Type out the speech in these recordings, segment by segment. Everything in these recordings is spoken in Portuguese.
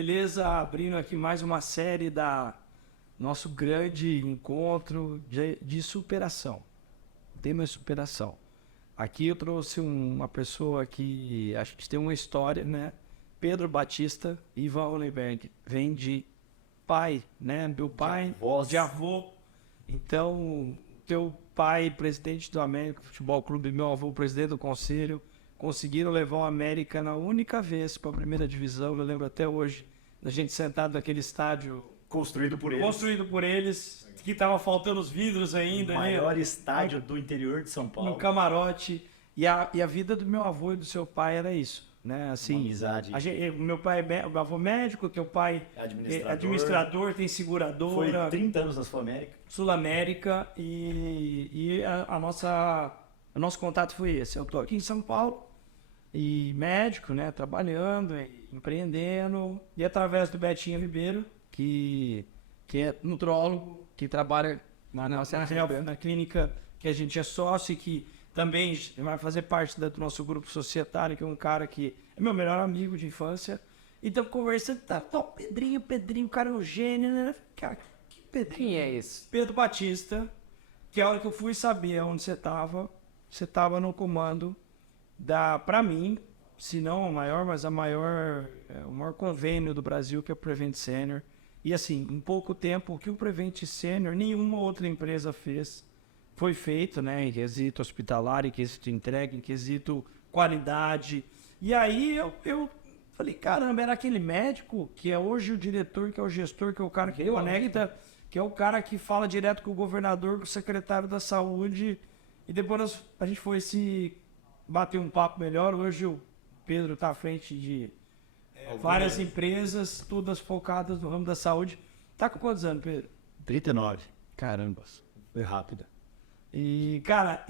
Beleza, abrindo aqui mais uma série da nosso grande encontro de superação. O tema é superação. Aqui eu trouxe uma pessoa que acho que tem uma história, né? Pedro Batista, Ivan Oliberg, vem de pai, né? Meu pai, de avô. Então, teu pai, presidente do América Futebol Clube, meu avô, presidente do conselho, conseguiram levar o América na única vez para a primeira divisão. Eu lembro até hoje da gente sentado naquele estádio Construído por eles, que tava faltando os vidros ainda, o maior estádio do interior de São Paulo. No camarote. E a vida do meu avô e do seu pai era isso, né? Assim, uma amizade. Meu pai é meu avô médico, teu pai é administrador, tem seguradora. Foi 30 anos na Sul-América. E o nosso contato foi esse. Eu tô aqui em São Paulo e médico, né? Trabalhando, empreendendo. E através do Betinho Ribeiro, que é nutrólogo, que trabalha na clínica que a gente é sócio e que também vai fazer parte do nosso grupo societário, que é um cara que é meu melhor amigo de infância. Então, conversando, Pedrinho, o cara é um gênio, né? Cara, que Pedrinho? Quem é esse? Pedro Batista, que a hora que eu fui saber onde você estava no comando pra mim, se não o maior, mas o maior convênio do Brasil, que é o Prevent Senior. E assim, em pouco tempo, o que o Prevent Senior, nenhuma outra empresa fez, foi feito, né, em quesito hospitalar, em quesito entrega, em quesito qualidade. E aí eu falei, caramba, era aquele médico que é hoje o diretor, que é o gestor, que é o cara que conecta, que é o cara que fala direto com o governador, com o secretário da saúde. E depois a gente foi se bater um papo melhor. Hoje o Pedro está à frente de várias empresas, todas focadas no ramo da saúde. Tá com quantos anos, Pedro? 39. Caramba. Foi rápido. E, cara,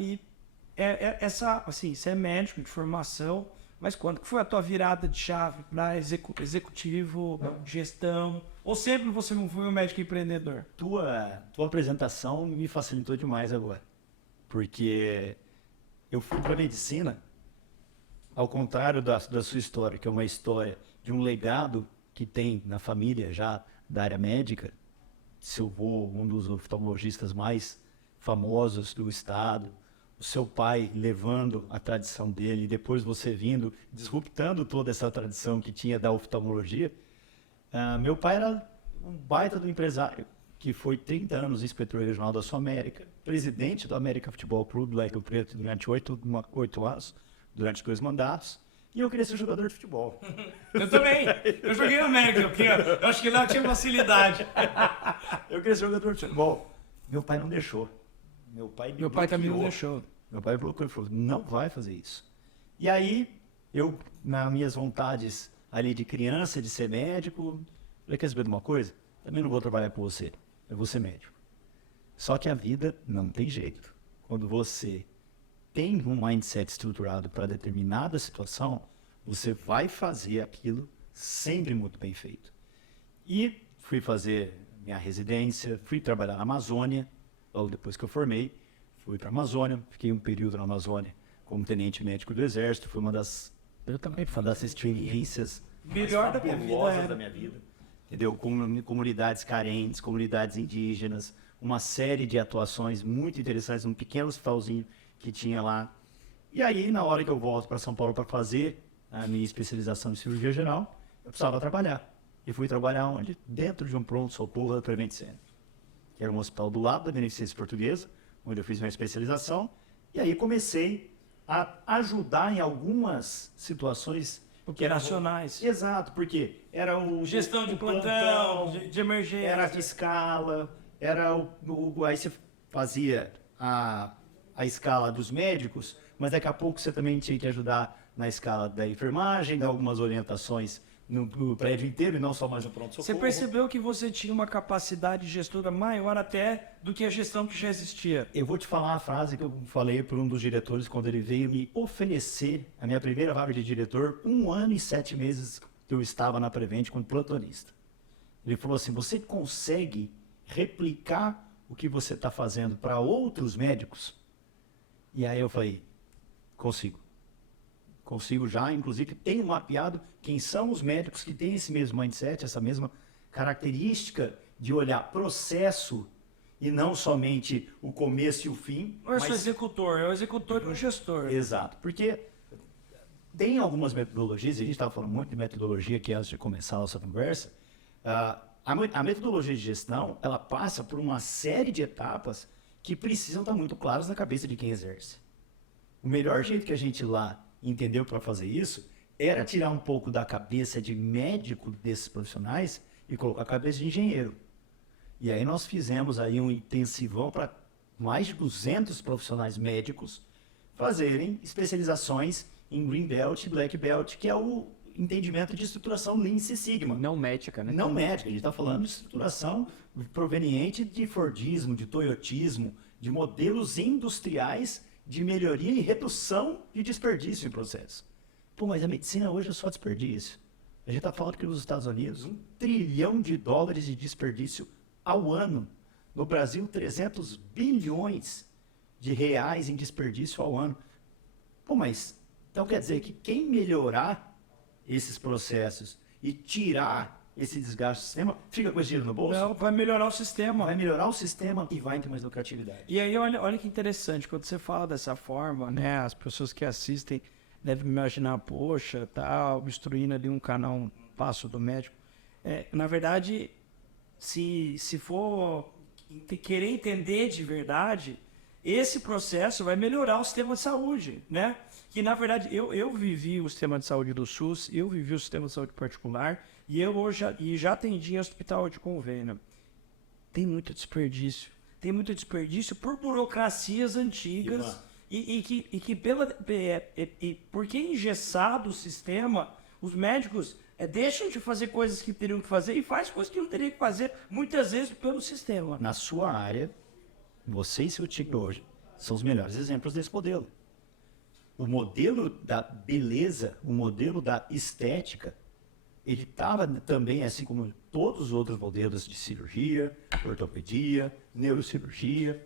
você é médico de formação, mas quando que foi a tua virada de chave para executivo, gestão? Ou sempre você não foi um médico empreendedor? Tua apresentação me facilitou demais agora. Porque eu fui para medicina, ao contrário da sua história, que é uma história de um legado que tem na família já da área médica. Seu avô, um dos oftalmologistas mais famosos do estado, o seu pai levando a tradição dele, e depois você vindo, disruptando toda essa tradição que tinha da oftalmologia. Meu pai era um baita do empresário, que foi 30 anos inspetor regional da Sul América, presidente do América Futebol Clube lá em Rio Preto durante 8 anos, durante 2 mandatos. E eu queria ser jogador de futebol. Eu também. Eu joguei no América. Eu acho que lá eu tinha facilidade. Eu queria ser jogador de futebol. Meu pai não deixou. Meu pai também não deixou. Meu pai bloqueou e falou, não vai fazer isso. E aí, eu, nas minhas vontades ali de criança, de ser médico, falei, quer saber de uma coisa? Também não vou trabalhar com você. Eu vou ser médico. Só que a vida não tem jeito. Quando você tem um mindset estruturado para determinada situação, você vai fazer aquilo sempre muito bem feito. E fui fazer minha residência, fui trabalhar na Amazônia, logo depois que eu formei, fui para a Amazônia, fiquei um período na Amazônia como tenente médico do Exército, foi uma das experiências melhor da minha vida. Entendeu? Comunidades carentes, comunidades indígenas, uma série de atuações muito interessantes, um pequeno hospitalzinho que tinha lá. E aí, na hora que eu volto para São Paulo para fazer a minha especialização em cirurgia geral, eu precisava trabalhar. E fui trabalhar onde? Dentro de um pronto-socorro da Prevent Senior, que era um hospital do lado da Beneficência Portuguesa, onde eu fiz minha especialização. E aí comecei a ajudar em algumas situações operacionais. Exato, porque era o gestão de plantão, de emergência. Era a escala, aí você fazia a escala dos médicos, mas daqui a pouco você também tinha que ajudar na escala da enfermagem, dar algumas orientações no prédio inteiro e não só mais no pronto-socorro. Você percebeu que você tinha uma capacidade gestora maior até do que a gestão que já existia? Eu vou te falar a frase que eu falei para um dos diretores quando ele veio me oferecer a minha primeira vaga de diretor, 1 ano e 7 meses que eu estava na Prevent como plantonista. Ele falou assim, você consegue replicar o que você está fazendo para outros médicos? E aí eu falei, consigo. consigo já, inclusive, tenho mapeado quem são os médicos que têm esse mesmo mindset, essa mesma característica de olhar processo e não somente o começo e o fim. Não é só executor, é o executor e o gestor. Exato, porque tem algumas metodologias, e a gente estava falando muito de metodologia aqui antes de começar a nossa conversa. A metodologia de gestão, ela passa por uma série de etapas que precisam estar muito claras na cabeça de quem exerce. O melhor jeito que a gente lá entendeu para fazer isso era tirar um pouco da cabeça de médico desses profissionais e colocar a cabeça de engenheiro. E aí nós fizemos aí um intensivão para mais de 200 profissionais médicos fazerem especializações em Green Belt e Black Belt, que é o entendimento de estruturação Lean Six Sigma. Não médica, né? Não médica, a gente está falando de estruturação proveniente de Fordismo, de Toyotismo, de modelos industriais de melhoria e redução de desperdício em processo. Pô, mas a medicina hoje é só desperdício. A gente está falando que nos Estados Unidos, $1 trilhão de desperdício ao ano. No Brasil, 300 bilhões de reais em desperdício ao ano. Pô, mas então quer dizer que quem melhorar esses processos e tirar esse desgaste do sistema, fica com esse dinheiro no bolso? Não, vai melhorar o sistema. Vai melhorar o sistema e vai ter mais lucratividade. E aí, olha que interessante, quando você fala dessa forma, né, as pessoas que assistem devem imaginar, poxa, tá obstruindo ali um canal, um passo do médico. Na verdade, se for querer entender de verdade, esse processo vai melhorar o sistema de saúde, né? Que, na verdade, eu vivi o sistema de saúde do SUS, eu vivi o sistema de saúde particular, e eu hoje já atendi em hospital de convênio. Tem muito desperdício. Tem muito desperdício por burocracias antigas porque é engessado o sistema, os médicos deixam de fazer coisas que teriam que fazer e faz coisas que não teriam que fazer, muitas vezes pelo sistema. Na sua área, você e seu time hoje são os melhores exemplos desse modelo. O modelo da beleza, o modelo da estética, ele estava também, assim como todos os outros modelos de cirurgia, ortopedia, neurocirurgia,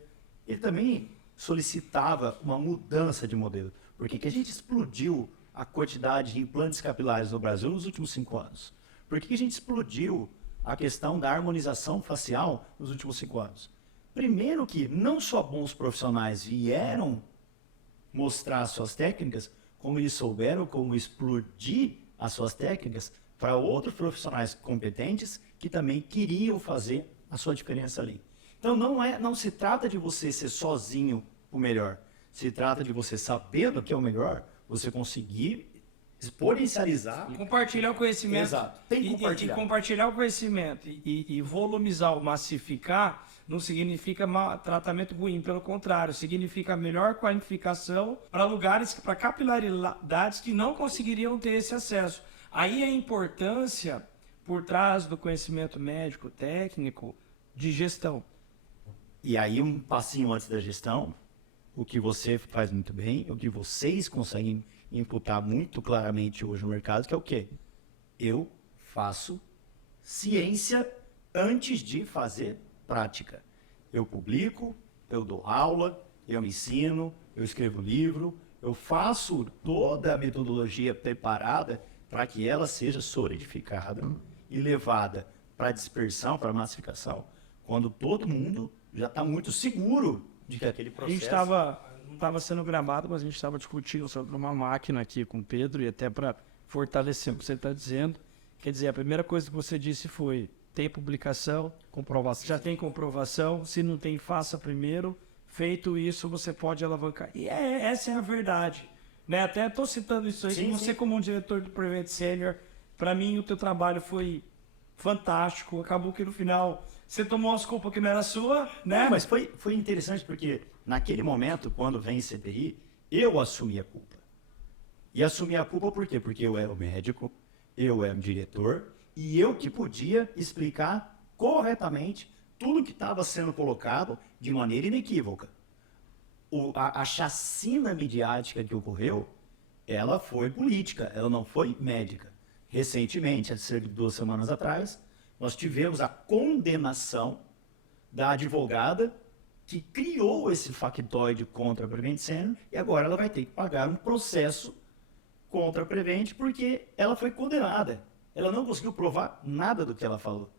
ele também solicitava uma mudança de modelo. Por que a gente explodiu a quantidade de implantes capilares no Brasil nos últimos 5 anos? Por que a gente explodiu a questão da harmonização facial nos últimos 5 anos? Primeiro que não só bons profissionais vieram mostrar suas técnicas, como eles souberam como explodir as suas técnicas para outros profissionais competentes que também queriam fazer a sua diferença ali. Então não se trata de você ser sozinho o melhor, se trata de você sabendo que é o melhor, você conseguir exponencializar. Compartilhar o conhecimento. Exato. Tem que compartilhar. E compartilhar o conhecimento e volumizar ou massificar não significa tratamento ruim, pelo contrário, significa melhor qualificação para lugares, para capilaridades que não conseguiriam ter esse acesso. Aí a importância por trás do conhecimento médico, técnico, de gestão. E aí um passinho antes da gestão, o que você faz muito bem, o que vocês conseguem imputar muito claramente hoje no mercado, que é o quê? Eu faço ciência antes de fazer prática. Eu publico, eu dou aula, eu ensino, eu escrevo livro, eu faço toda a metodologia preparada para que ela seja solidificada e levada para dispersão, para massificação, quando todo mundo já está muito seguro de que aquele processo... A gente não estava sendo gravado, mas a gente estava discutindo sobre uma máquina aqui com o Pedro, e até para fortalecer o que você está dizendo. Quer dizer, a primeira coisa que você disse foi: tem publicação, comprovação. Já tem comprovação, se não tem, faça primeiro. Feito isso, você pode alavancar. E essa é a verdade. Né? Até estou citando isso aí, você como um diretor do Prevent Senior, para mim o teu trabalho foi fantástico. Acabou que no final você tomou as culpas que não era sua, né? Não, mas foi interessante porque naquele momento, quando vem CPI, eu assumi a culpa. E assumi a culpa por quê? Porque eu era o médico, eu era o diretor, e eu que podia explicar corretamente tudo que estava sendo colocado de maneira inequívoca. A chacina midiática que ocorreu, ela foi política, ela não foi médica. Recentemente, há cerca de 2 semanas atrás, nós tivemos a condenação da advogada que criou esse factoide contra a Prevent Senior, e agora ela vai ter que pagar um processo contra a Prevent porque ela foi condenada. Ela não conseguiu provar nada do que ela falou.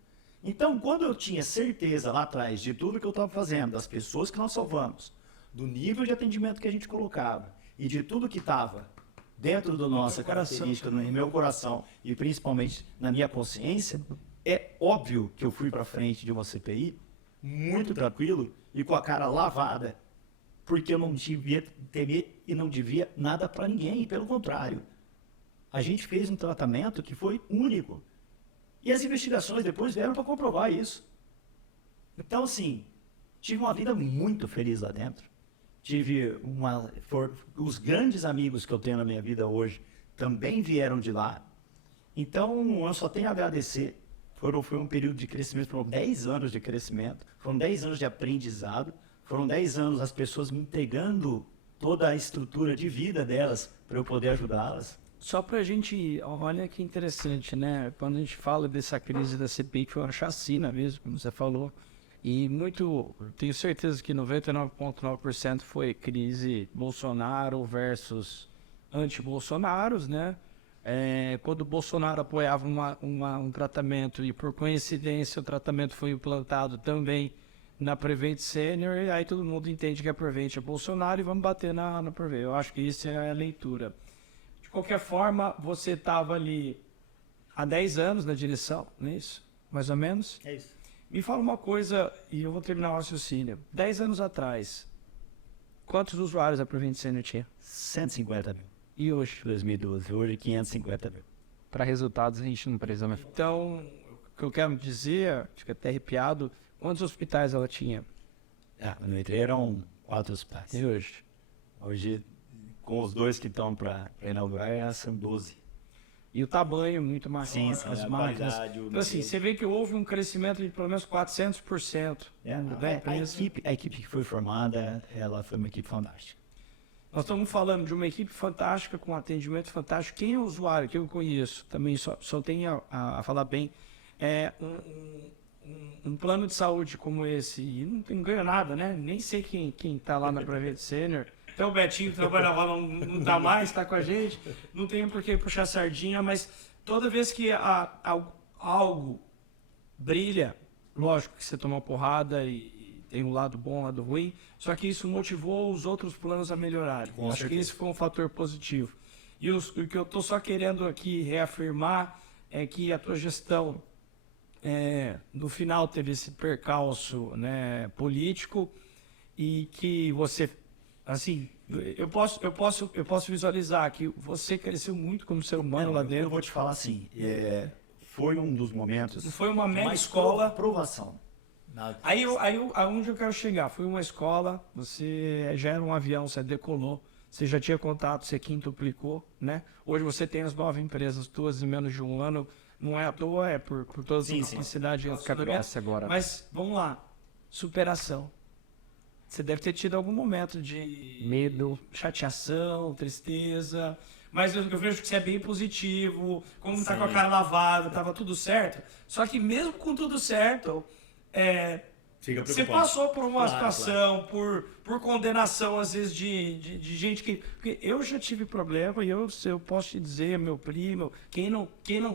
Então, quando eu tinha certeza lá atrás de tudo que eu estava fazendo, das pessoas que nós salvamos, do nível de atendimento que a gente colocava e de tudo que estava dentro da nossa característica, no meu coração e principalmente na minha consciência, é óbvio que eu fui para frente de uma CPI muito tranquilo e com a cara lavada, porque eu não devia temer e não devia nada para ninguém, pelo contrário. A gente fez um tratamento que foi único. E as investigações depois vieram para comprovar isso. Então, assim, tive uma vida muito feliz lá dentro. Os grandes amigos que eu tenho na minha vida hoje também vieram de lá. Então, eu só tenho a agradecer. Foi um período de crescimento, foram 10 anos de crescimento, foram 10 anos de aprendizado, foram 10 anos as pessoas me entregando toda a estrutura de vida delas para eu poder ajudá-las. Só pra gente, olha que interessante, né? Quando a gente fala dessa crise da CPI, que foi uma chacina mesmo, como você falou, e tenho certeza que 99,9% foi crise Bolsonaro versus anti-Bolsonaros, né? Quando o Bolsonaro apoiava um tratamento e por coincidência o tratamento foi implantado também na Prevent Senior, e aí todo mundo entende que a Prevent é Bolsonaro e vamos bater na Prevent. Eu acho que isso é a leitura. De qualquer forma, você estava ali há 10 anos na direção, não é isso? Mais ou menos? É isso. Me fala uma coisa, e eu vou terminar o raciocínio. 10 anos atrás, quantos usuários a Prevent Senior tinha? 150 mil. E hoje? 2012. Hoje, 550 mil. Para resultados, a gente não precisa mais. Então, o que eu quero dizer, fico até arrepiado, quantos hospitais ela tinha? No entrei eram 4 hospitais. E hoje? Hoje, com os 2 que estão para inaugurar, são 12. E o tamanho muito maior, Sim, as a máquinas. qualidade, o Então, assim, você vê que houve um crescimento de pelo menos 400%. A equipe que foi formada, ela foi uma equipe fantástica. Nós estamos falando de uma equipe fantástica, com atendimento fantástico. Quem é o usuário que eu conheço, também só tenho a falar bem, um plano de saúde como esse, e não ganha nada, né? Nem sei quem está lá na Prevent Senior. Então o Betinho que trabalhava não está mais, está com a gente. Não tenho por que puxar sardinha, mas toda vez que algo brilha, lógico que você toma uma porrada e tem um lado bom, um lado ruim, só que isso motivou os outros planos a melhorarem. Acho que esse foi um fator positivo. E o que eu estou só querendo aqui reafirmar é que a tua gestão, no final, teve esse percalço, né, político, e que você, assim, eu posso visualizar que você cresceu muito como ser humano lá dentro. Eu vou te falar assim, foi um dos momentos... Foi uma mega escola. Aprovação. Aí aonde eu quero chegar? Foi uma escola, você já era um avião, você decolou, você já tinha contato, você quintuplicou, né? Hoje você tem as 9 empresas tuas em menos de um ano, não é à toa, é por todas as necessidades de cabeça agora. Mas vamos lá, superação. Você deve ter tido algum momento de Medo, chateação, tristeza, mas eu vejo que você é bem positivo, como tá com a cara lavada, tava tudo certo. Só que mesmo com tudo certo, você passou por uma situação, por condenação, às vezes, de gente que... Porque eu já tive problema e eu posso te dizer, meu primo, quem não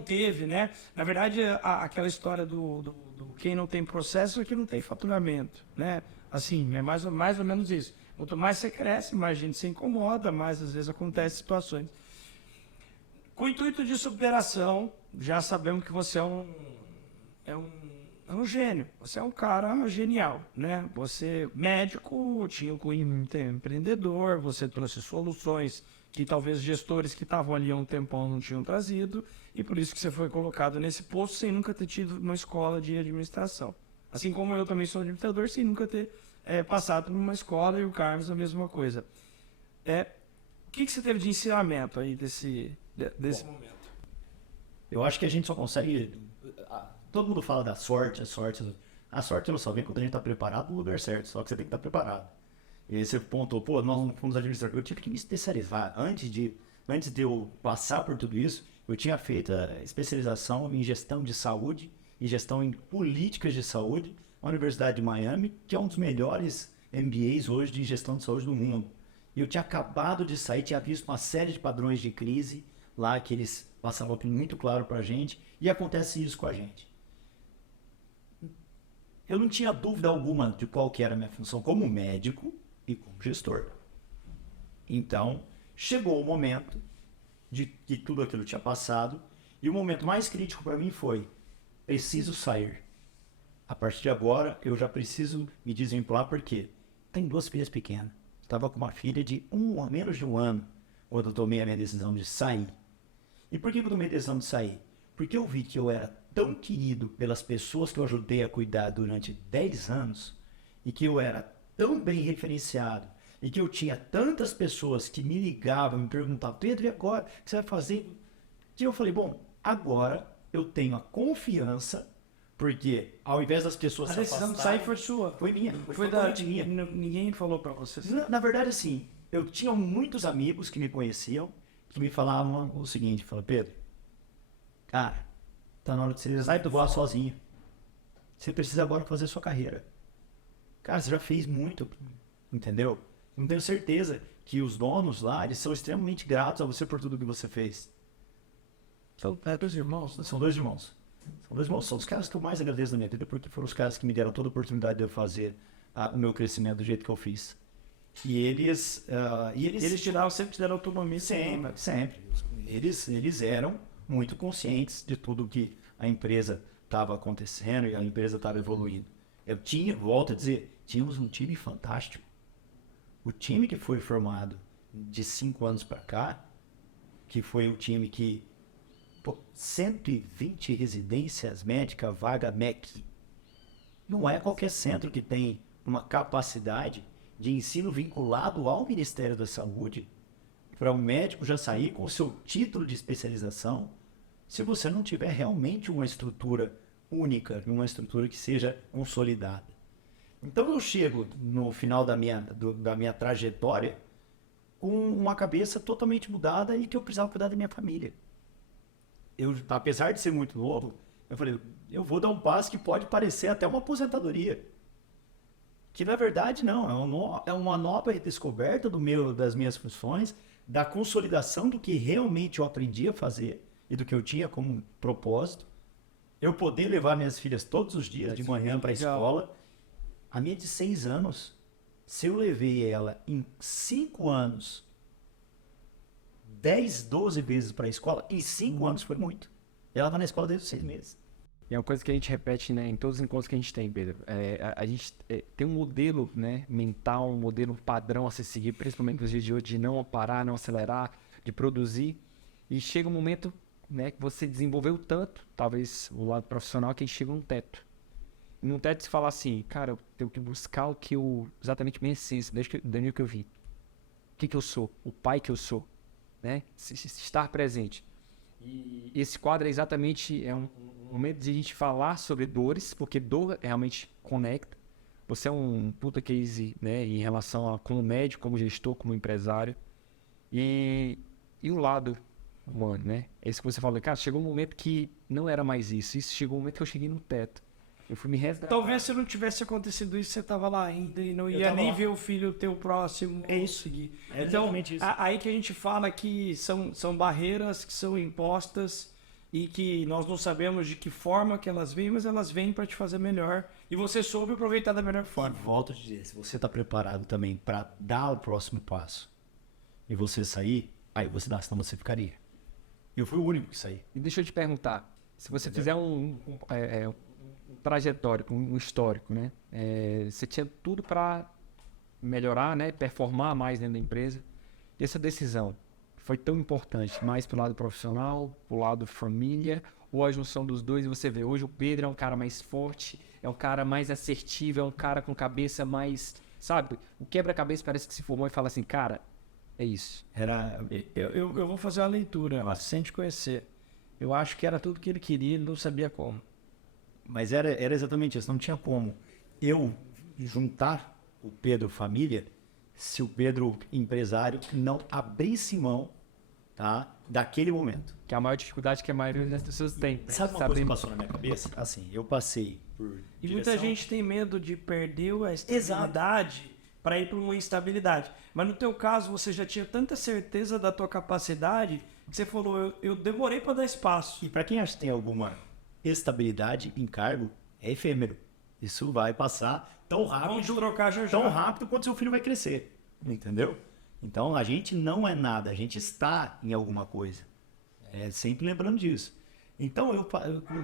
teve, né? Na verdade, aquela história do quem não tem processo é que não tem faturamento, né? Assim, é mais ou menos isso. Quanto mais você cresce, mais gente se incomoda, mais às vezes acontecem situações. Com o intuito de superação, já sabemos que você é um gênio, você é um cara genial, né? Você médico, tinha um empreendedor, você trouxe soluções que talvez gestores que estavam ali há um tempão não tinham trazido, e por isso que você foi colocado nesse posto sem nunca ter tido uma escola de administração. Assim como eu também sou administrador, sem nunca ter passado por uma escola, e o Carlos a mesma coisa. O que você teve de ensinamento aí desse momento? Eu acho que a gente só consegue... Todo mundo fala da sorte, a sorte ela só vem quando a gente está preparado no lugar certo, só que você tem que estar preparado. E aí você pontuou, nós não fomos administradores, eu tive que me especializar. Antes de eu passar por tudo isso, eu tinha feito a especialização em gestão de saúde e gestão em políticas de saúde na Universidade de Miami, que é um dos melhores MBAs hoje de gestão de saúde do mundo. E eu tinha acabado de sair, tinha visto uma série de padrões de crise lá que eles passavam muito claro pra gente. E acontece isso com a gente. Eu não tinha dúvida alguma de qual que era a minha função como médico e como gestor. Então, chegou o momento de que tudo aquilo tinha passado. E o momento mais crítico para mim foi: preciso sair. A partir de agora, eu já preciso me desvincular porque tenho 2 filhas pequenas. Estava com uma filha de menos de um ano quando eu tomei a minha decisão de sair. E por que eu tomei a decisão de sair? Porque eu vi que eu era tão querido pelas pessoas que eu ajudei a cuidar durante 10 anos e que eu era tão bem referenciado e que eu tinha tantas pessoas que me ligavam, me perguntavam: Pedro, e agora? O que você vai fazer? E eu falei: bom, agora eu tenho a confiança, porque ao invés das pessoas A se decisão de afastarem, sair foi sua. foi minha, Foi totalmente minha. Ninguém falou pra você. Na verdade, assim, eu tinha muitos amigos que me conheciam, que me falavam o seguinte: falaram: Pedro, cara, tá na hora de você voar sozinho. Você precisa agora fazer sua carreira. Cara, você já fez muito, entendeu? Não tenho certeza que os donos lá, eles são extremamente gratos a você por tudo que você fez. São 2 irmãos, né? São 2 irmãos. São 2 irmãos. São os caras que eu mais agradeço na minha vida, porque foram os caras que me deram toda a oportunidade de eu fazer o meu crescimento do jeito que eu fiz. E eles Sempre te deram autonomia. sempre, sempre. Eles eram muito conscientes de tudo que a empresa estava acontecendo e a empresa estava evoluindo. Volto a dizer, tínhamos um time fantástico. O time que foi formado de 5 anos para cá, que foi o time que 120 residências médicas, vaga MEC. Não é qualquer centro que tem uma capacidade de ensino vinculado ao Ministério da Saúde para um médico já sair com o seu título de especialização, se você não tiver realmente uma estrutura única, uma estrutura que seja consolidada. Então eu chego no final da minha trajetória com uma cabeça totalmente mudada e que eu precisava cuidar da minha família. Apesar de ser muito novo, eu falei: eu vou dar um passo que pode parecer até uma aposentadoria. Que na verdade não, é uma nova redescoberta das minhas funções, da consolidação do que realmente eu aprendi a fazer e do que eu tinha como propósito. Eu poder levar minhas filhas todos os dias de manhã para a escola. A minha de 6 anos, se eu levei ela em 5 anos 10, 12 vezes para a escola, em 5 anos foi muito. Ela está na escola desde os 6 meses. E é uma coisa que a gente repete, né, em todos os encontros que a gente tem, Pedro. A gente tem um modelo, né, mental, um modelo padrão a se seguir, principalmente nos dias de hoje, de não parar, não acelerar, de produzir. E chega um momento, né, que você desenvolveu tanto, talvez o lado profissional, que chega um teto. E num teto se fala assim: cara, eu tenho que buscar o que exatamente minha essência, desde que eu vim. O que eu sou? O pai que eu sou. Né? Estar presente. E esse quadro é exatamente um momento de a gente falar sobre dores, porque dor realmente conecta. Você é um puta case, né, em relação a como médico, como gestor, como empresário. E o lado humano, né? É isso que você falou. Cara, chegou um momento que não era mais isso. Isso chegou um momento que eu cheguei no teto. Eu fui me resgatar. Talvez se não tivesse acontecido isso, você tava lá ainda e não ia nem ver o filho teu próximo. É isso. Seguir. É Então, exatamente isso. aí que a gente fala que são barreiras que são impostas e que nós não sabemos de que forma que elas vêm, mas elas vêm para te fazer melhor. E você soube aproveitar da melhor forma. Volto a dizer, se você está preparado também para dar o próximo passo e você sair, aí você dá, senão você ficaria. Eu fui o único que saí. E deixa eu te perguntar, se você fizer um trajetório, um histórico, né? Você tinha tudo para melhorar, né? Performar mais dentro da empresa. E essa decisão foi tão importante, mais pro lado profissional, pro lado família, ou a junção dos dois? E você vê, hoje o Pedro é um cara mais forte, é um cara mais assertivo, é um cara com cabeça mais, sabe? O quebra-cabeça parece que se formou e fala assim: cara, é isso. Eu vou fazer uma leitura, sem te conhecer. Eu acho que era tudo que ele queria, ele não sabia como. Mas era exatamente isso, não tinha como eu juntar o Pedro família se o Pedro empresário não abrisse mão, tá, daquele momento. Que é a maior dificuldade que a maioria das pessoas tem. Né? Sabe uma coisa que passou na minha cabeça? Assim, eu passei por E muita gente tem medo de perder a estabilidade para ir para uma instabilidade. Mas no teu caso, você já tinha tanta certeza da tua capacidade que você falou, eu demorei para dar espaço. E para quem acha que tem alguma estabilidade em cargo, é efêmero. Isso vai passar tão Vamos rápido, trocar já já. tão rápido quanto seu filho vai crescer. Entendeu? Então a gente não é nada, a gente está em alguma coisa. É sempre lembrando disso. Então,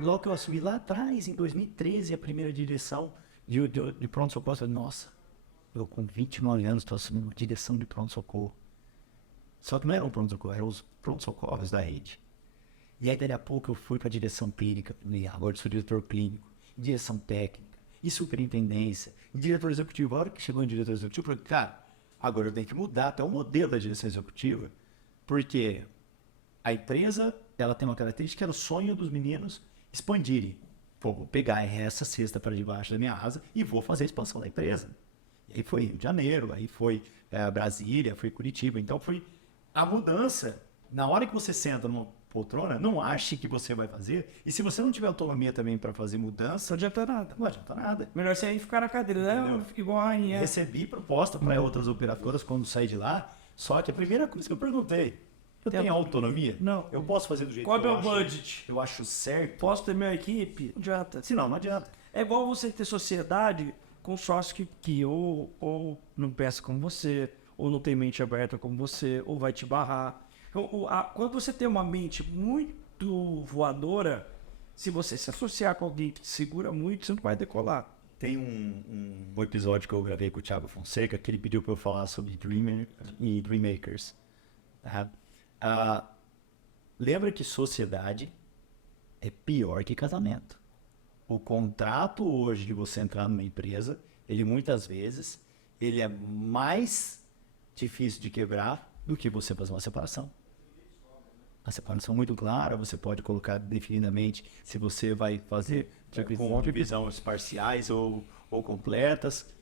logo que eu assumi lá atrás, em 2013, a primeira direção de pronto-socorro, eu falei, nossa, eu com 29 anos estou assumindo uma direção de pronto-socorro. Só que não era um pronto-socorro, eram os pronto-socorros da rede. E aí, daí a pouco, eu fui para a direção clínica, agora eu sou diretor clínico, direção técnica, e superintendência, e diretor executivo. A hora que chegou em diretor executivo, eu falei, cara, agora eu tenho que mudar até o modelo da direção executiva, porque a empresa, ela tem uma característica que era o sonho dos meninos expandirem. Pô, vou pegar essa cesta para debaixo da minha asa e vou fazer a expansão da empresa. E aí foi Rio de Janeiro, aí foi Brasília, foi Curitiba. Então foi a mudança. Na hora que você senta numa poltrona, não ache que você vai fazer. E se você não tiver autonomia também para fazer mudança, Não adianta nada. não adianta nada. Melhor você ir ficar na cadeira, né? Fica igual a Aninha. Recebi proposta para outras operadoras quando saí de lá, só que a primeira coisa que eu perguntei, eu tenho autonomia? Não. Eu posso fazer do jeito Qual que é eu o acho? budget? Eu acho certo. Posso ter minha equipe? Não adianta. Se não, não adianta. É igual você ter sociedade com sócio que ou não pensa como você, ou não tem mente aberta como você, ou vai te barrar. Quando você tem uma mente muito voadora, se você se associar com alguém que te segura muito, você não vai decolar. Tem um episódio que eu gravei com o Thiago Fonseca que ele pediu para eu falar sobre Dreamer e Dreammakers. Tá? Lembra que sociedade é pior que casamento. O contrato hoje de você entrar numa empresa, ele muitas vezes, ele é mais difícil de quebrar do que você fazer uma separação. A separação é muito clara, você pode colocar definidamente se você vai fazer com divisões parciais ou completas.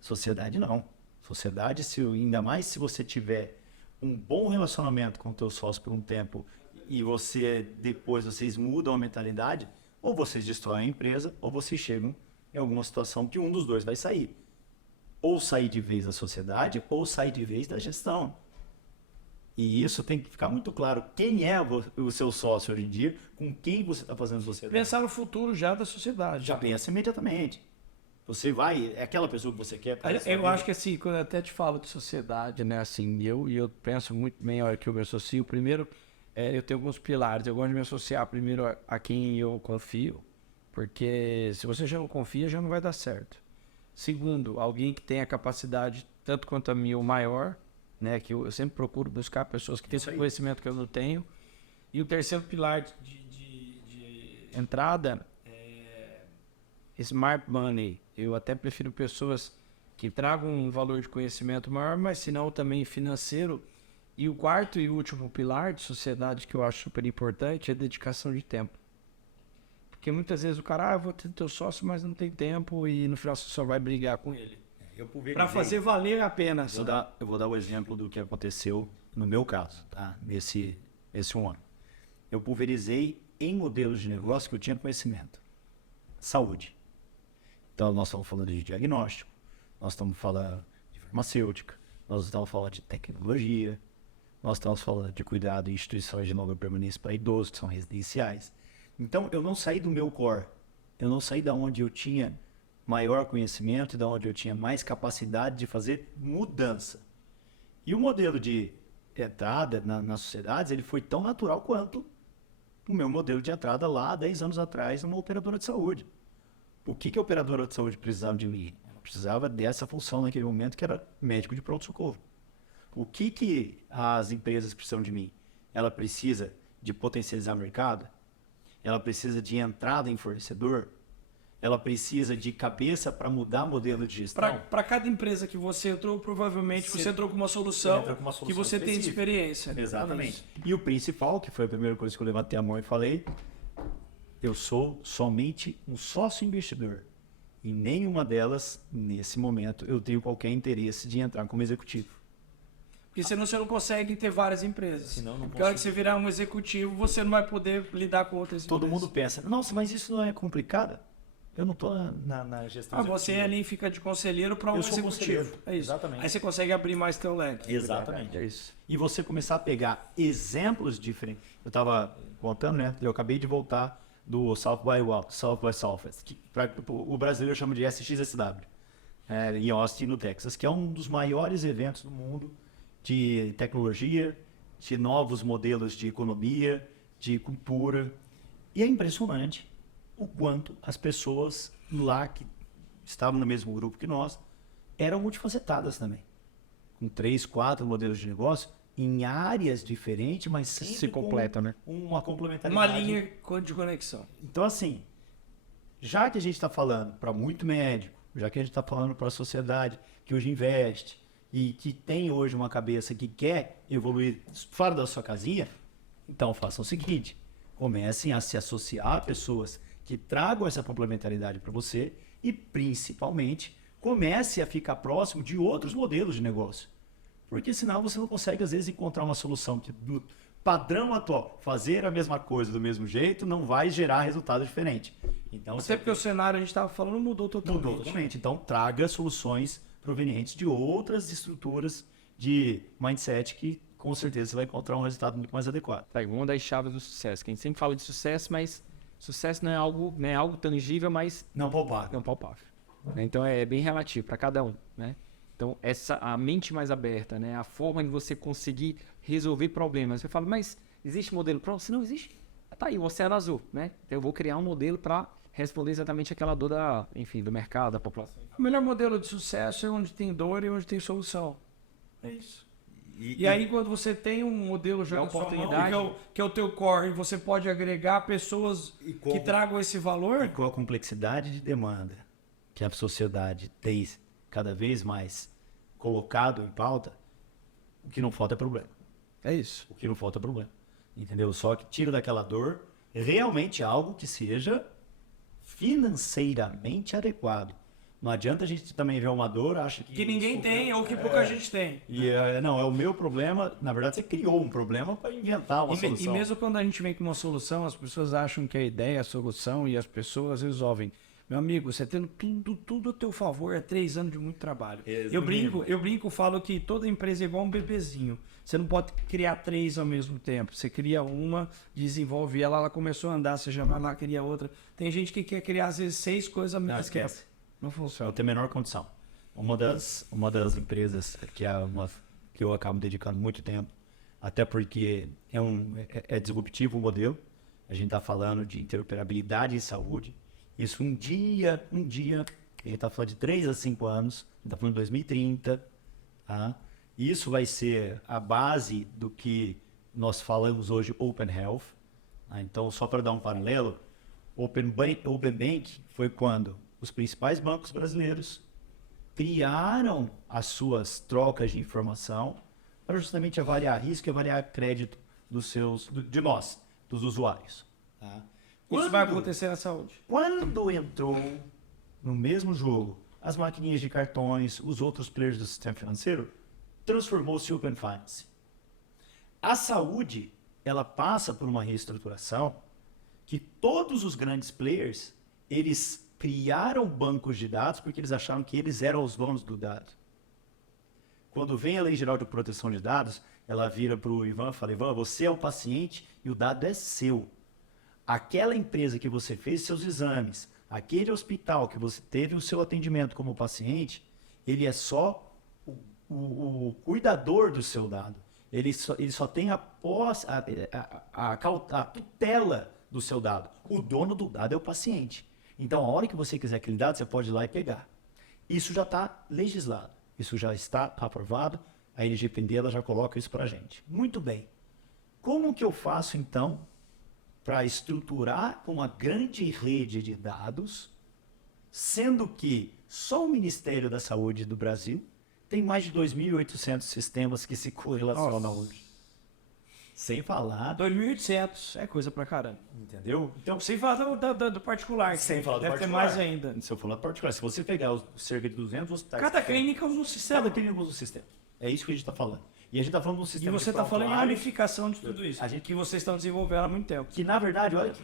Sociedade não. Sociedade, ainda mais se você tiver um bom relacionamento com o teu sócio por um tempo e depois vocês mudam a mentalidade, ou vocês destroem a empresa, ou vocês chegam em alguma situação que um dos dois vai sair. Ou sair de vez da sociedade, ou sair de vez da gestão. E isso tem que ficar muito claro. Quem é o seu sócio hoje em dia, com quem você está fazendo sociedade. Pensar no futuro já da sociedade. Já pensa imediatamente. Você é aquela pessoa que você quer. Eu acho que assim, quando eu até te falo de sociedade, né, assim, eu penso muito bem a hora que eu me associo. Primeiro, eu tenho alguns pilares. Eu gosto de me associar primeiro a quem eu confio, porque se você já não confia, já não vai dar certo. Segundo, alguém que tenha capacidade, tanto quanto a minha ou maior, né, que eu sempre procuro buscar pessoas que têm esse conhecimento que eu não tenho. E o terceiro pilar de entrada é smart money. Eu até prefiro pessoas que tragam um valor de conhecimento maior, mas se não também financeiro. E o quarto e último pilar de sociedade que eu acho super importante é dedicação de tempo. Porque muitas vezes o cara, eu vou ter teu sócio, mas não tem tempo e no final você só vai brigar com ele. Para fazer valer a pena. Eu vou dar o exemplo do que aconteceu no meu caso, tá? Esse um ano. Eu pulverizei em modelos de negócio que eu tinha conhecimento. Saúde. Então, nós estamos falando de diagnóstico, nós estamos falando de farmacêutica, nós estamos falando de tecnologia, nós estamos falando de cuidado em instituições de longa permanência para idosos, que são residenciais. Então, eu não saí do meu core. Eu não saí da onde eu tinha maior conhecimento e da onde eu tinha mais capacidade de fazer mudança. E o modelo de entrada nas sociedades, ele foi tão natural quanto o meu modelo de entrada lá 10 anos atrás numa operadora de saúde. O que a operadora de saúde precisava de mim? Ela precisava dessa função naquele momento que era médico de pronto-socorro. O que as empresas precisam de mim? Ela precisa de potencializar o mercado? Ela precisa de entrada em fornecedor? Ela precisa de cabeça para mudar modelo de gestão? Para cada empresa que você entrou, provavelmente você entrou com uma solução, que você tem de experiência. Exatamente. E o principal, que foi a primeira coisa que eu levantei a mão e falei, eu sou somente um sócio investidor. E nenhuma delas, nesse momento, eu tenho qualquer interesse de entrar como executivo. Porque senão você não consegue ter várias empresas. Senão não Porque a hora que você virar um executivo, você não vai poder lidar com outras Todo empresas. mundo pensa, nossa, mas isso não é complicado? Eu não estou na gestão Você executiva. ali fica de conselheiro para um Eu sou executivo. conselheiro, É isso. exatamente. Aí você consegue abrir mais teu leque. Exatamente. É isso. E você começar a pegar exemplos diferentes. Eu estava contando, né? Eu acabei de voltar do South by Southwest, que o brasileiro chama de SXSW, em Austin, no Texas, que é um dos maiores eventos do mundo de tecnologia, de novos modelos de economia, de cultura. E é impressionante o quanto as pessoas lá que estavam no mesmo grupo que nós eram multifacetadas também. Com 3, 4 modelos de negócio em áreas diferentes, mas sempre Se completam, né? uma complementaridade. Uma linha de conexão. Então, assim, já que a gente está falando para muito médico, já que a gente está falando para a sociedade que hoje investe e que tem hoje uma cabeça que quer evoluir fora da sua casinha, então façam o seguinte, comecem a se associar a pessoas que tragam essa complementaridade para você e, principalmente, comece a ficar próximo de outros modelos de negócio. Porque senão você não consegue, às vezes, encontrar uma solução que do padrão atual, fazer a mesma coisa do mesmo jeito, não vai gerar resultado diferente. Então, Até porque o cenário a gente estava falando mudou totalmente. Então, traga soluções provenientes de outras estruturas de mindset que, com certeza, você vai encontrar um resultado muito mais adequado. Tá aí, uma das chaves do sucesso. Que a gente sempre fala de sucesso, mas sucesso não é algo tangível, mas Não palpável. não palpável. Né? Então é bem relativo para cada um, né? Então a mente mais aberta, né? A forma de você conseguir resolver problemas. Você fala, mas existe modelo pronto? Se não existe, tá aí o oceano azul, né? Então eu vou criar um modelo para responder exatamente aquela dor do mercado, da população. O melhor modelo de sucesso é onde tem dor e onde tem solução. É isso. E aí, quando você tem um modelo já na sua mão, oportunidade. que é o teu core, e você pode agregar pessoas que tragam esse valor, E com a complexidade de demanda que a sociedade tem cada vez mais colocado em pauta, o que não falta é problema. é isso. O que não falta é problema. Entendeu? Só que tira daquela dor realmente algo que seja financeiramente adequado. Não adianta a gente também ver uma dor, acha que... Que ninguém tem ou que pouca gente tem. E não, é o meu problema. Na verdade, você criou um problema para inventar uma E solução. mesmo quando a gente vem com uma solução, as pessoas acham que a ideia é a solução e as pessoas resolvem. Meu amigo, você tendo tudo a teu favor, é 3 anos de muito trabalho. Eu brinco, falo que toda empresa é igual um bebezinho. Você não pode criar 3 ao mesmo tempo. Você cria uma, desenvolve ela começou a andar, você já vai lá, cria outra. Tem gente que quer criar, às vezes, 6 coisas ao mesmo tempo. Esquece. Não funciona. Não tem a menor condição. Uma das empresas que eu acabo dedicando muito tempo, até porque é disruptivo o modelo. A gente está falando de interoperabilidade em saúde. Isso um dia, a gente está falando de 3 a 5 anos, a gente está falando de 2030, tá? Isso vai ser a base do que nós falamos hoje, Open Health. Tá? Então, só para dar um paralelo, Open Bank foi quando os principais bancos brasileiros criaram as suas trocas de informação para justamente avaliar risco e avaliar crédito de nós, dos usuários. Tá? Isso vai acontecer na saúde. Quando entrou no mesmo jogo as maquininhas de cartões, os outros players do sistema financeiro, transformou-se em Open Finance. A saúde, ela passa por uma reestruturação que todos os grandes players, eles criaram bancos de dados porque eles acharam que eles eram os donos do dado. Quando vem a Lei Geral de Proteção de Dados, ela vira para o Ivan e fala, Ivan, você é o paciente e o dado é seu. Aquela empresa que você fez seus exames, aquele hospital que você teve o seu atendimento como paciente, ele é só o cuidador do seu dado. Ele só tem a tutela do seu dado. O dono do dado é o paciente. Então, a hora que você quiser aquele dado, você pode ir lá e pegar. Isso já está legislado. Isso já está aprovado. A LGPD ela já coloca isso para a gente. Muito bem. Como que eu faço, então, para estruturar uma grande rede de dados, sendo que só o Ministério da Saúde do Brasil tem mais de 2.800 sistemas que se correlacionam hoje. Sem falar... 2.800 é coisa pra caramba. Entendeu? Então, Sem falar do particular. sem falar do deve particular. ter mais ainda. Se eu falar do particular, se você pegar cerca de 200 hospitais... Cada clínica usa um sistema. Cada clínica usa um sistema. É isso que a gente está falando. E a gente está falando de um E sistema você de está falando em prontuário unificação de tudo isso, que vocês estão desenvolvendo há muito tempo. que, na verdade, olha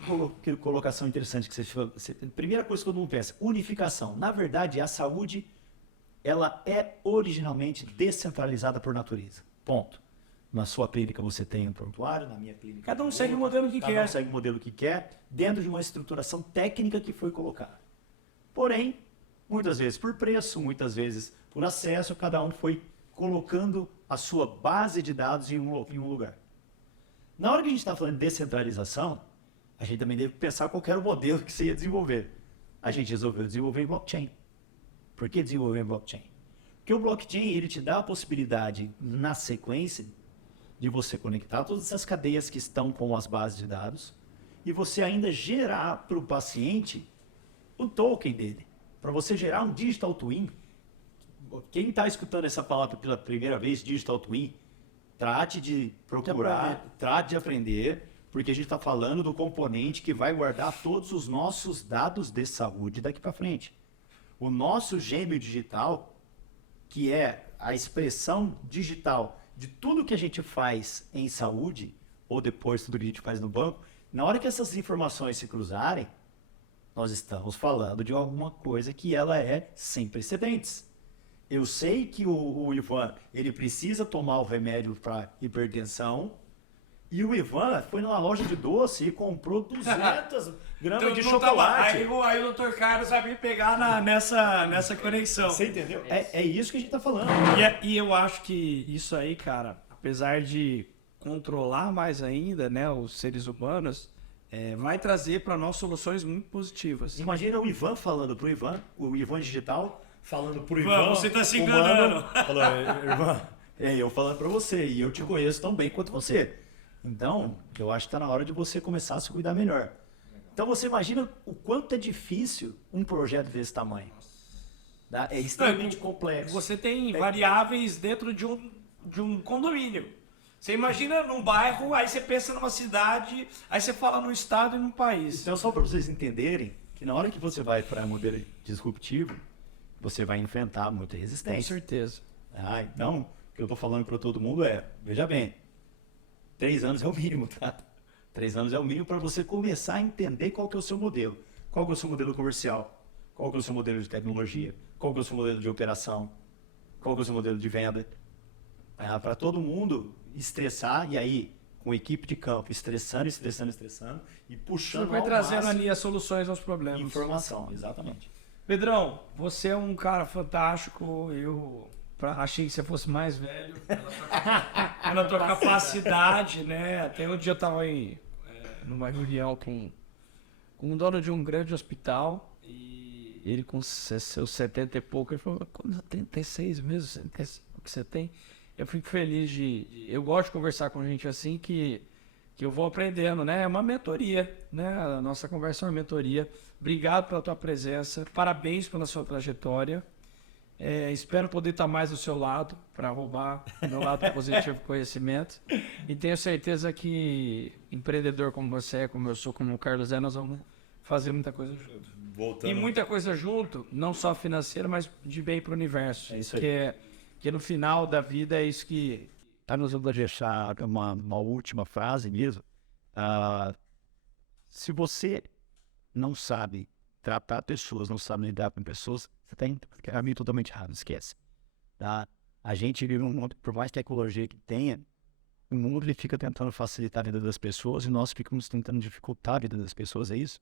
que colocação interessante que você falou. Primeira coisa que todo mundo pensa, unificação. Na verdade, a saúde, ela é originalmente descentralizada por natureza. Ponto. Na sua clínica você tem um prontuário, na minha clínica... Cada um tem segue o outro, modelo que cada quer. um segue o modelo que quer, dentro de uma estruturação técnica que foi colocada. Porém, muitas vezes por preço, muitas vezes por acesso, cada um foi colocando a sua base de dados em um lugar. Na hora que a gente está falando de descentralização, a gente também deve pensar qual era o modelo que você ia desenvolver. A gente resolveu desenvolver em blockchain. Por que desenvolver em blockchain? Porque o blockchain ele te dá a possibilidade, na sequência, de você conectar todas essas cadeias que estão com as bases de dados e você ainda gerar para o paciente o token dele. Para você gerar um digital twin. Quem está escutando essa palavra pela primeira vez, digital twin, trate de procurar, trate de aprender, porque a gente está falando do componente que vai guardar todos os nossos dados de saúde daqui para frente. O nosso gêmeo digital, que é a expressão digital de tudo que a gente faz em saúde, ou depois tudo que a gente faz no banco, na hora que essas informações se cruzarem, nós estamos falando de alguma coisa que ela é sem precedentes. Eu sei que o Ivan, ele precisa tomar o remédio para hipertensão, e o Ivan foi numa loja de doce e comprou 200 gramas de chocolate. Aí o Dr. Carlos vai me pegar nessa conexão. Você entendeu? É isso que a gente está falando. E eu acho que isso aí, cara, apesar de controlar mais ainda, né, os seres humanos, vai trazer para nós soluções muito positivas. Imagina o Ivan falando pro Ivan, o Ivan digital, falando pro Ivan, Ivan. você tá se humano, enganando. Falando, Ivan, eu falando para você, e eu te conheço tão bem quanto você. Então, eu acho que está na hora de você começar a se cuidar melhor. Então, você imagina o quanto é difícil um projeto desse tamanho. Tá? É extremamente complexo. Você tem variáveis dentro de um condomínio. Você imagina num bairro, aí você pensa numa cidade, aí você fala num estado e num país. Então, só para vocês entenderem que na hora que você vai para um modelo disruptivo, você vai enfrentar muita resistência. Com certeza. Então, o que eu estou falando para todo mundo veja bem, 3 anos é o mínimo, tá? 3 anos é o mínimo para você começar a entender qual que é o seu modelo. Qual que é o seu modelo comercial? Qual que é o seu modelo de tecnologia? Qual que é o seu modelo de operação? Qual que é o seu modelo de venda? Para todo mundo estressar, e aí, com equipe de campo, estressando e puxando Você vai ao trazendo máximo ali as soluções aos problemas. informação, exatamente. Pedrão, você é um cara fantástico. Achei que você fosse mais velho pela tua capacidade, né? Até um dia eu estava numa reunião com um dono de um grande hospital e ele com seus 70 e pouco, ele falou, 76 mesmo, o que você tem? Eu fico feliz eu gosto de conversar com gente assim que eu vou aprendendo, né? É uma mentoria, né? A nossa conversa é uma mentoria. Obrigado pela tua presença, parabéns pela sua trajetória. Espero poder estar mais do seu lado para roubar o meu lado positivo de conhecimento. E tenho certeza que empreendedor como você, como eu sou, como o Carlos nós vamos fazer muita coisa junto. E muita coisa junto, não só financeira, mas de bem para o universo. É isso aí. Que no final da vida é isso que... Nós vamos deixar uma última frase mesmo. Se você não sabe tratar pessoas, não sabe lidar com pessoas, você tem caminho totalmente errado, esquece. Tá? A gente vive um mundo, por mais tecnologia que tenha, o mundo ele fica tentando facilitar a vida das pessoas e nós ficamos tentando dificultar a vida das pessoas, é isso?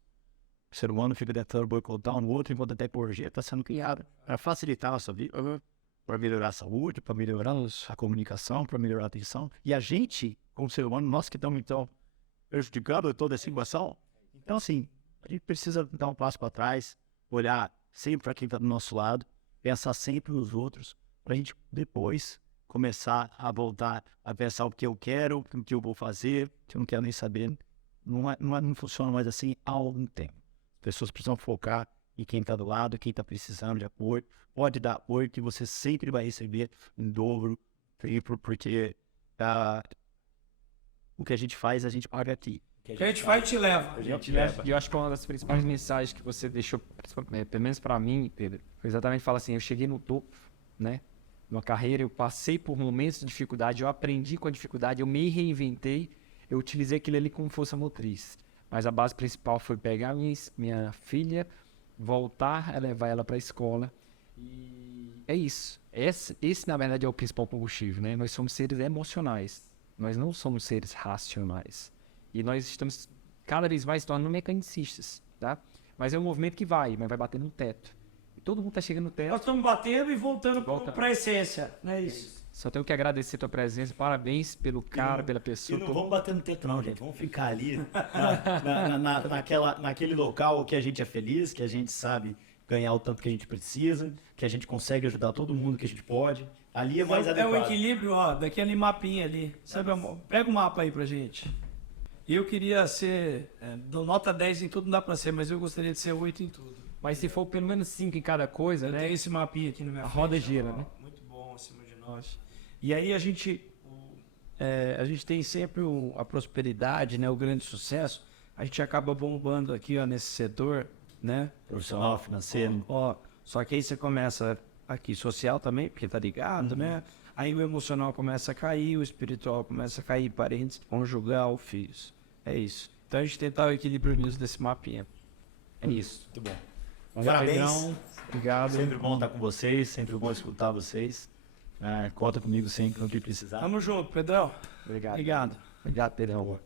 O ser humano fica tentando boicotar um outro enquanto a tecnologia está sendo criada para facilitar a sua vida, para melhorar a saúde, para melhorar a comunicação, para melhorar a atenção. E a gente, como ser humano, nós que estamos então prejudicando toda essa situação, então assim, a gente precisa dar um passo para trás, olhar sempre para quem está do nosso lado, pensar sempre nos outros, para a gente depois começar a voltar a pensar o que eu quero, o que eu vou fazer, que eu não quero nem saber. Não funciona mais assim há algum tempo. As pessoas precisam focar em quem está do lado, quem está precisando de apoio. Pode dar apoio que você sempre vai receber em dobro, triplo, porque o que a gente faz, a gente paga aqui. O que a gente faz, te leva. E eu acho que uma das principais mensagens que você deixou, pelo menos para mim, Pedro, foi exatamente falar assim, eu cheguei no topo, né? numa carreira, eu passei por momentos de dificuldade, eu aprendi com a dificuldade, eu me reinventei, eu utilizei aquilo ali como força motriz. Mas a base principal foi pegar minha filha, voltar a levar ela para a escola. E é isso. Esse, na verdade, é o principal combustível, né? Nós somos seres emocionais. Nós não somos seres racionais. E nós estamos cada vez mais se tornando mecanicistas, tá? Mas é um movimento que vai, mas vai bater no teto. E todo mundo está chegando no teto. Nós estamos batendo e voltando Volta. para a essência, não é isso? Só tenho que agradecer a tua presença. Parabéns pelo cara, pela pessoa. E não vamos bater no teto não, gente. Vamos ficar ali naquele local que a gente é feliz, que a gente sabe ganhar o tanto que a gente precisa, que a gente consegue ajudar todo mundo que a gente pode. Ali é mais É adequado. o equilíbrio, ó, daquele mapinha ali. Sabe, amor? Pega o mapa aí pra gente. Eu queria ser, do nota 10 em tudo não dá pra ser, mas eu gostaria de ser 8 em tudo. Mas se for pelo menos 5 em cada coisa, Eu né? tenho esse mapinha aqui no meu A roda gira, ó, né? muito bom acima de nós. E aí a gente tem sempre a prosperidade, né, o grande sucesso. A gente acaba bombando aqui, ó, nesse setor, né? Profissional, financeiro. Ó, só que aí você começa aqui social também, porque tá ligado, né? Aí o emocional começa a cair, o espiritual começa a cair, parentes, conjugal, filhos. É isso. Então a gente tentar o equilíbrio nisso desse mapinha. É isso. Muito bom. Valeu, Parabéns. Pedrão. Obrigado. Sempre bom estar com vocês, sempre bom escutar vocês. Conta comigo sempre no que precisar. Tamo junto, Pedrão. Obrigado. Obrigado. Obrigado, Pedrão.